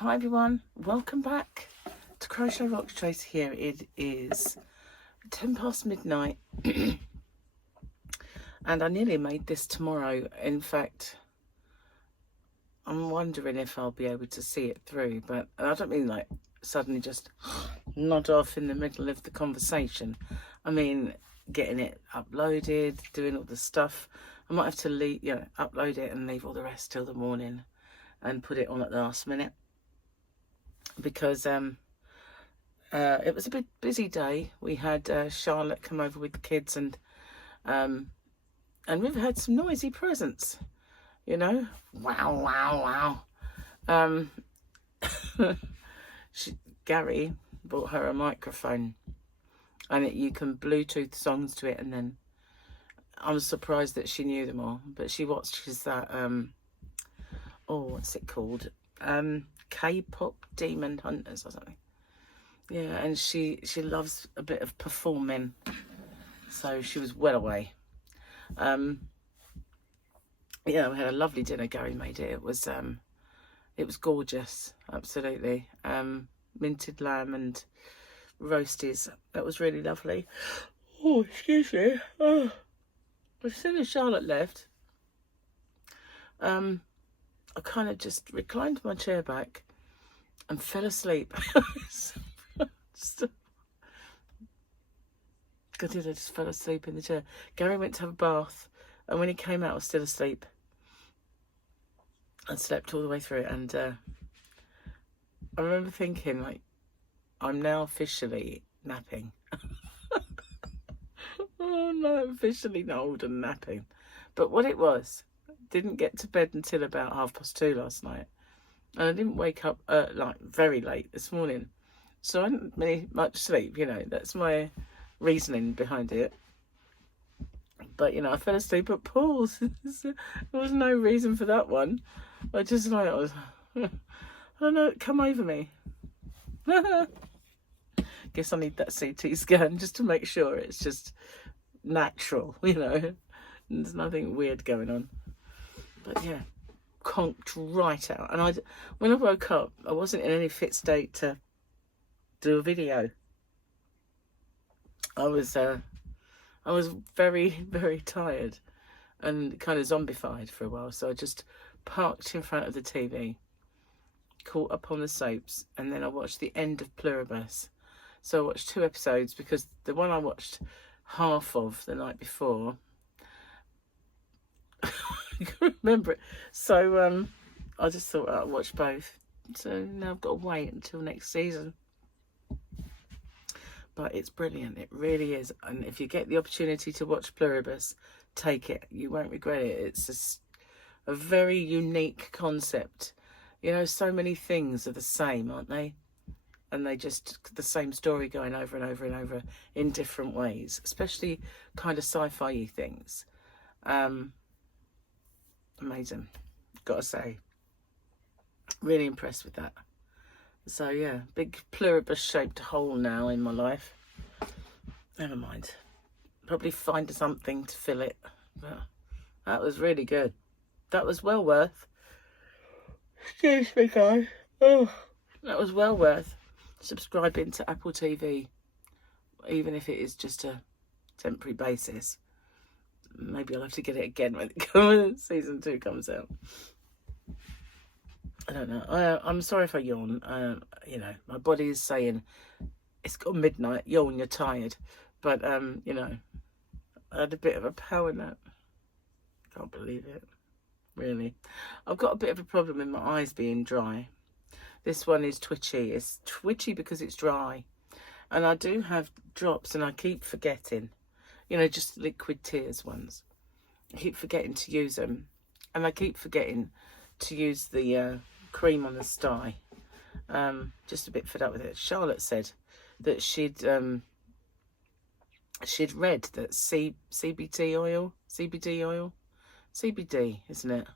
Hi everyone, welcome back to Crochet Rocks. Tracy here. It is 10 past midnight and I nearly made this tomorrow. In fact, I'm wondering if I'll be able to see it through, but I don't mean like suddenly just nod off in the middle of the conversation. I mean getting it uploaded, doing all the stuff. I might have to leave, upload it and leave all the rest till the morning and put it on at the last minute. Because it was a bit busy day. We had Charlotte come over with the kids, and we've had some noisy presents. Wow. Gary bought her a microphone, and you can Bluetooth songs to it. And then I was surprised that she knew them all, but she watches that. What's it called? K-pop Demon Hunters or something. Yeah, and she loves a bit of performing, so she was well away. We had a lovely dinner. Gary made it. It was gorgeous, absolutely. Minted lamb and roasties. That was really lovely. Oh, excuse me. Oh. As soon as Charlotte left, I kind of just reclined my chair back and fell asleep. I just fell asleep in the chair. Gary went to have a bath, and when he came out, I was still asleep. I slept all the way through it, and I remember thinking, like, I'm now officially napping. Oh no, I'm officially old and napping. But what it was, didn't get to bed until about 2:30 last night, and I didn't wake up very late this morning, so I didn't really much sleep. That's my reasoning behind it. But I fell asleep at Paul's. There was no reason for that one. I just I don't know, come over me. Guess I need that CT scan just to make sure it's just natural. There's nothing weird going on. But yeah, conked right out. And when I woke up, I wasn't in any fit state to do a video. I was very, very tired and kind of zombified for a while. So I just parked in front of the TV, caught up on the soaps, and then I watched the end of Pluribus. So I watched 2 episodes because the one I watched half of the night before, I can remember it. So I just thought I'd watch both. So now I've got to wait until next season. But it's brilliant. It really is. And if you get the opportunity to watch Pluribus, take it. You won't regret it. It's a very unique concept. So many things are the same, aren't they? And they just the same story going over and over and over in different ways, especially kind of sci-fi things. Amazing, gotta say. Really impressed with that. So yeah, big Pluribus shaped hole now in my life. Never mind, probably find something to fill it. But that was really good. That was well worth, excuse me guys, that was well worth subscribing to Apple TV, even if it is just a temporary basis. Maybe I'll have to get it again when season 2 comes out. I don't know. I'm sorry if I yawn. My body is saying it's got midnight, yawn, you're tired. But I had a bit of a power nap. Can't believe it, really. I've got a bit of a problem with my eyes being dry. This one is twitchy. It's twitchy because it's dry. And I do have drops, and I keep forgetting. Just liquid tears ones. I keep forgetting to use them. And I keep forgetting to use the cream on the sty. Just a bit fed up with it. Charlotte said that she'd read that CBD oil, CBD, isn't it?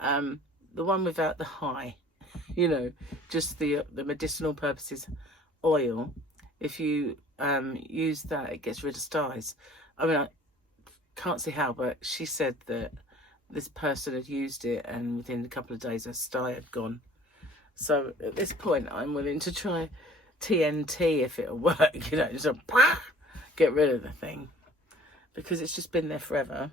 The one without the high, just the medicinal purposes oil. If you use that, it gets rid of styes. I mean, I can't see how, but she said that this person had used it, and within a couple of days her sty had gone. So at this point, I'm willing to try TNT if it'll work, you know, just get rid of the thing, because it's just been there forever.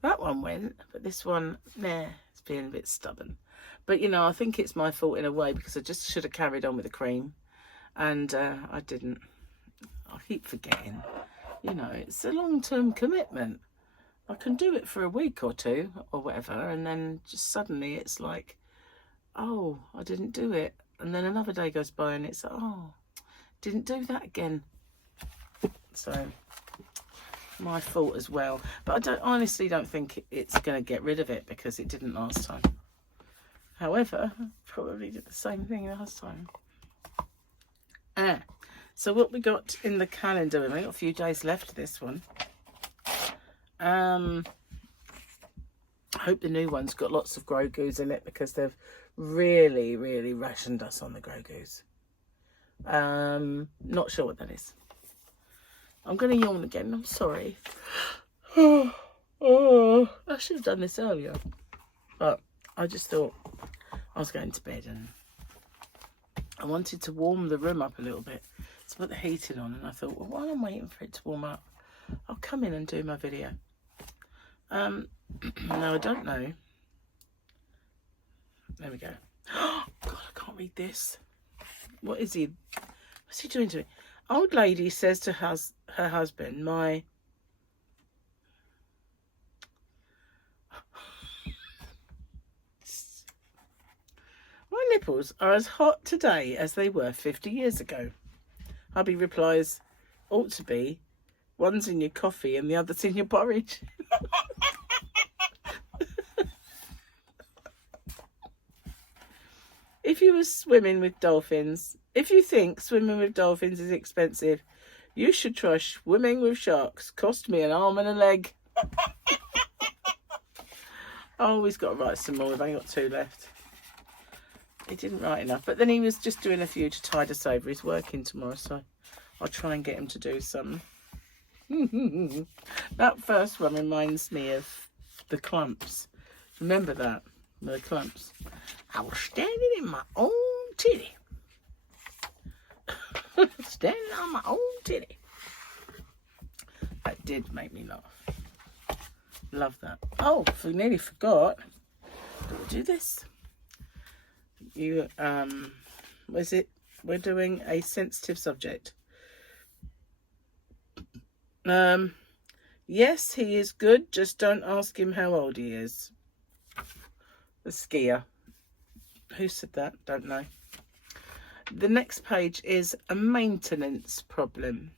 That one went, but this one, nah, it's being a bit stubborn. But, you know, I think it's my fault in a way, because I just should have carried on with the cream, and I didn't. I keep forgetting. You know, it's a long-term commitment. I can do it for a week or two or whatever, and then just suddenly it's like, oh, I didn't do it. And then another day goes by and it's like, oh, didn't do that again. So, my fault as well. But I honestly don't think it's going to get rid of it, because it didn't last time. However, I probably did the same thing last time. So what we got in the calendar, we've only got a few days left of this one. I hope the new one's got lots of grow goos in it, because they've really, really rationed us on the grow goos. Not sure what that is. I'm going to yawn again, I'm sorry. Oh, I should have done this earlier. But I just thought I was going to bed, and I wanted to warm the room up a little bit. So I put the heating on, and I thought, well, while I'm waiting for it to warm up, I'll come in and do my video. No, I don't know. There we go. Oh, God, I can't read this. What is he? What's he doing to me? Old lady says to her husband, my nipples are as hot today as they were 50 years ago. Hubby replies, ought to be. One's in your coffee and the other's in your porridge. If you were swimming with dolphins, if you think swimming with dolphins is expensive, you should try swimming with sharks. Cost me an arm and a leg. Oh, he's got to write some more. We've only got 2 left. He didn't write enough, but then he was just doing a few to tide us over. He's working tomorrow, so I'll try and get him to do some. That first one reminds me of the clumps. Remember that? The clumps. I was standing in my own titty. Standing on my own titty. That did make me laugh. Love that. Oh, we nearly forgot. Do we do this? You, was it? We're doing a sensitive subject. Yes, he is good. Just don't ask him how old he is. The skier. Who said that? Don't know. The next page is a maintenance problem.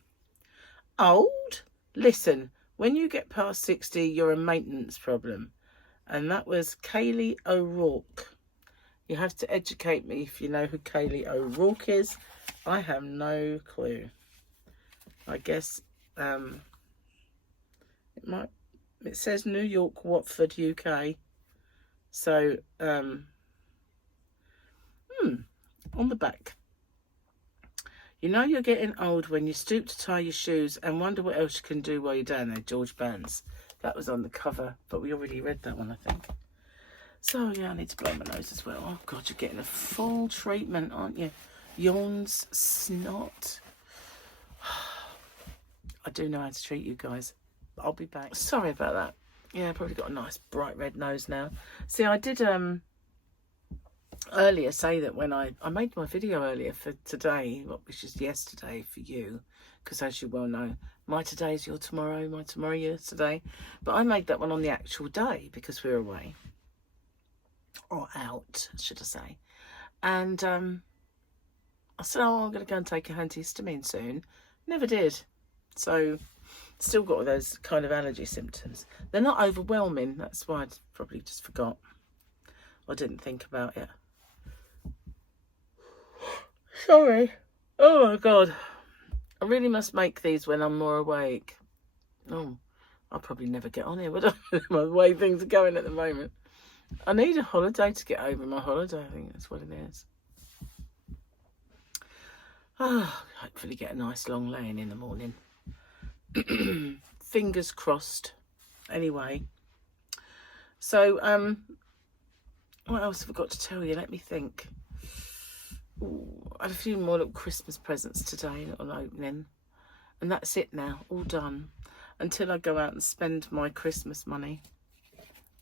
Old? Listen, when you get past 60, you're a maintenance problem. And that was Kaylee O'Rourke. You have to educate me if you know who Kaylee O'Rourke is. I have no clue. I guess it says New York, Watford, UK. So on the back, you know you're getting old when you stoop to tie your shoes and wonder what else you can do while you're down there. George Burns. That was on the cover, but we already read that one, I think. So yeah, I need to blow my nose as well. Oh God, you're getting a full treatment, aren't you? Yawns, snot. I do know how to treat you guys. I'll be back. Sorry about that. Yeah, probably got a nice bright red nose now. See, I did earlier say that when I made my video earlier for today, which is yesterday for you, because as you well know, my today is your tomorrow, my tomorrow is today. But I made that one on the actual day because we were away. Or out, should I say. And I said, oh, I'm going to go and take a antihistamine soon. Never did. So still got all those kind of allergy symptoms. They're not overwhelming. That's why I probably just forgot. I didn't think about it. Sorry. Oh my God. I really must make these when I'm more awake. Oh, I'll probably never get on here, would I? The way things are going at the moment. I need a holiday to get over my holiday. I think that's what it is. Hopefully get a nice long lay-in in the morning. Fingers crossed. Anyway, so What else have I got to tell you? Let me think. Ooh, I had a few more little Christmas presents today on opening. And that's it now, all done. Until I go out and spend my Christmas money.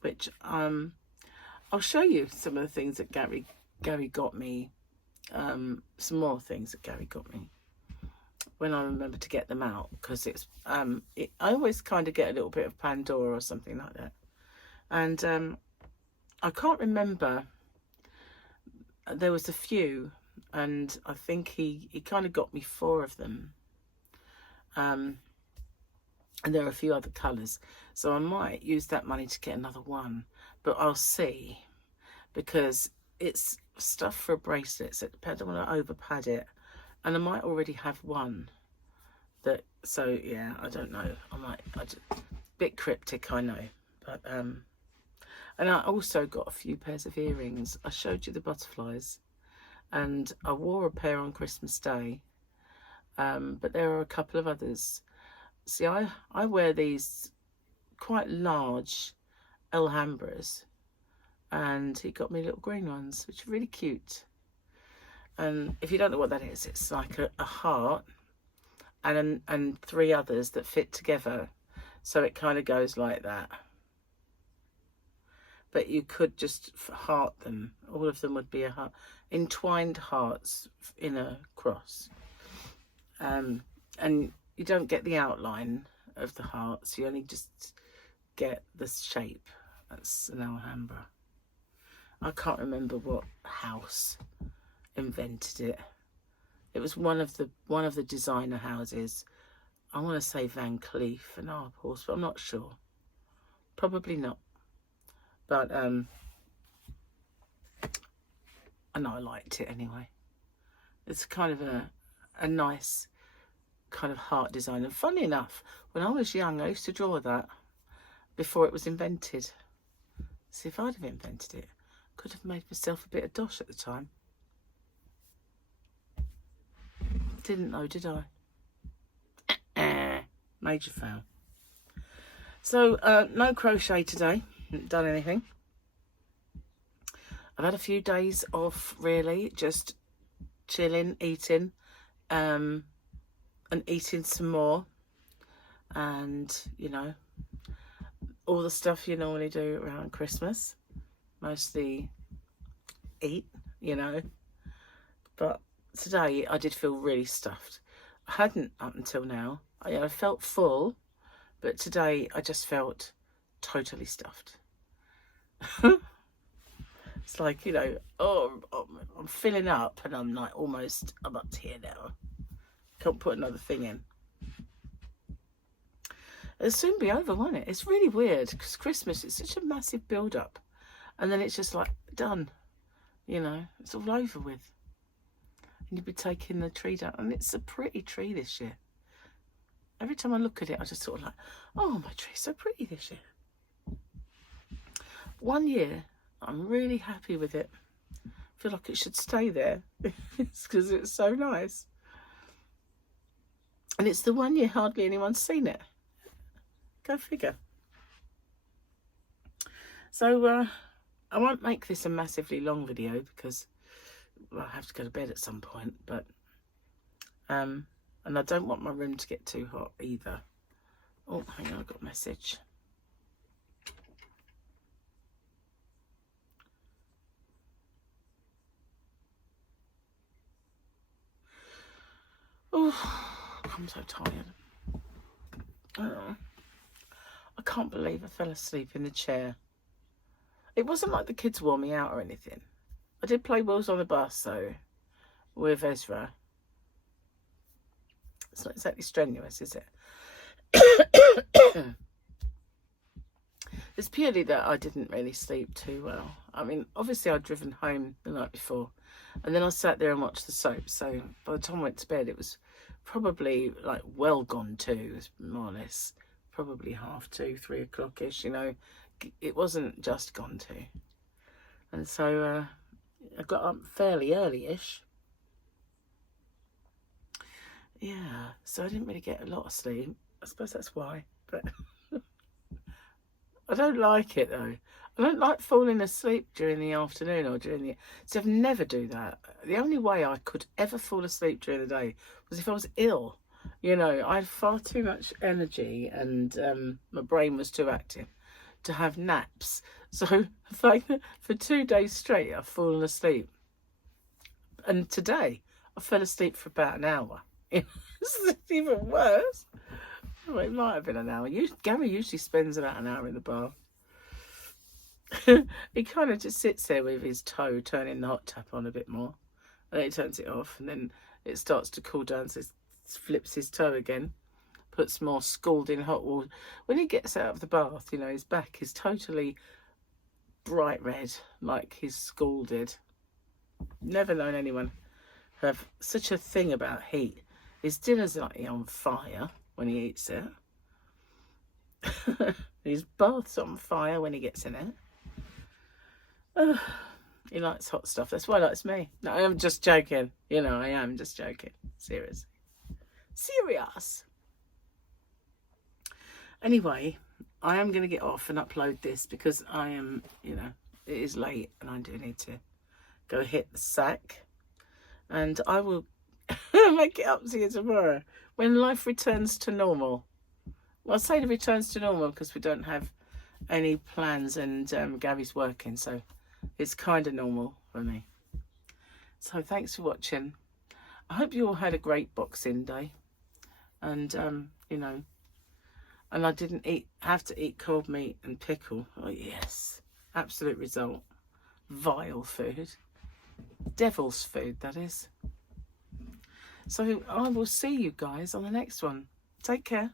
Which, I'll show you some of the things that Gary got me. Some more things that Gary got me. When I remember to get them out. Because it's, I always kind of get a little bit of Pandora or something like that. And, I can't remember. There was a few. And I think he kind of got me 4 of them. And there are a few other colours. So I might use that money to get another one. But I'll see. Because it's stuff for a bracelet. So I don't want to over-pad it. And I might already have one. So, yeah, I don't know. Bit cryptic, I know. But, and I also got a few pairs of earrings. I showed you the butterflies. And I wore a pair on Christmas Day. But there are a couple of others. See, I wear these quite large Alhambras. And he got me little green ones, which are really cute. And if you don't know what that is, it's like a heart and 3 others that fit together. So it kind of goes like that. But you could just heart them. All of them would be a heart. Entwined hearts in a cross. And you don't get the outline of the hearts. You only just get the shape. That's an Alhambra. I can't remember what house invented it. It was one of the designer houses. I want to say Van Cleef and Arphorst, but I'm not sure. Probably not. But I know I liked it anyway. It's kind of a nice kind of heart design. And funny enough, when I was young, I used to draw that before it was invented. See, if I'd have invented it, I could have made myself a bit of dosh at the time. Didn't though, did I? Major fail. So, no crochet today. Haven't done anything. I've had a few days off, really. Just chilling, eating. And eating some more. And, you know, all the stuff you normally do around Christmas. Mostly eat, you know. But today I did feel really stuffed. I hadn't up until now. I felt full, but today I just felt totally stuffed. It's like, you know, I'm filling up and I'm like I'm up to here now. Can't put another thing in. It'll soon be over, won't it? It's really weird because Christmas is such a massive build-up. And then it's just like, done. You know, it's all over with. And you'll be taking the tree down. And it's a pretty tree this year. Every time I look at it, I just sort of like, oh, my tree's so pretty this year. One year, I'm really happy with it. I feel like it should stay there. It's because it's so nice. And it's the one year hardly anyone's seen it. Go figure. So, I won't make this a massively long video because I have to go to bed at some point, but and I don't want my room to get too hot either. Oh, hang on, I got a message. Oh, I'm so tired. Oh, I can't believe I fell asleep in the chair. It wasn't like the kids wore me out or anything. I did play Wheels on the Bus, though, with Ezra. It's not exactly strenuous, is it? It's purely that I didn't really sleep too well. I mean, obviously I'd driven home the night before, and then I sat there and watched the soap. So by the time I went to bed, it was probably like well gone 2, more or less. Probably 2:30, 3 o'clock-ish, you know. It wasn't just gone 2. And so I got up fairly early-ish. Yeah, so I didn't really get a lot of sleep. I suppose that's why, but I don't like it though. I don't like falling asleep during the afternoon or during the... So I've never do that. The only way I could ever fall asleep during the day was if I was ill. You know, I had far too much energy and my brain was too active to have naps. So the fact that for 2 days straight I've fallen asleep. And today I fell asleep for about an hour. It's even worse. Well, it might have been an hour. Gary usually spends about an hour in the bath. He kind of just sits there with his toe, turning the hot tap on a bit more. And then he turns it off, and then it starts to cool down, so he flips his toe again, puts more scalding hot water. When he gets out of the bath, you know, his back is totally bright red, like he's scalded. Never known anyone have such a thing about heat. His dinner's like on fire when he eats it. His bath's on fire when he gets in it. He likes hot stuff. That's why he likes me. No, I'm just joking. You know, I am just joking. Seriously. Serious. Anyway, I am going to get off and upload this because I am, you know, it is late and I do need to go hit the sack. And I will make it up to you tomorrow when life returns to normal. Well, I say it returns to normal because we don't have any plans and Gary's working, so it's kind of normal for me. So thanks for watching. I hope you all had a great Boxing Day, and you know, and I didn't have to eat cold meat and pickle. Oh yes, absolute result. Vile food, devil's food, that is. So I will see you guys on the next one. Take care.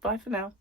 Bye for now.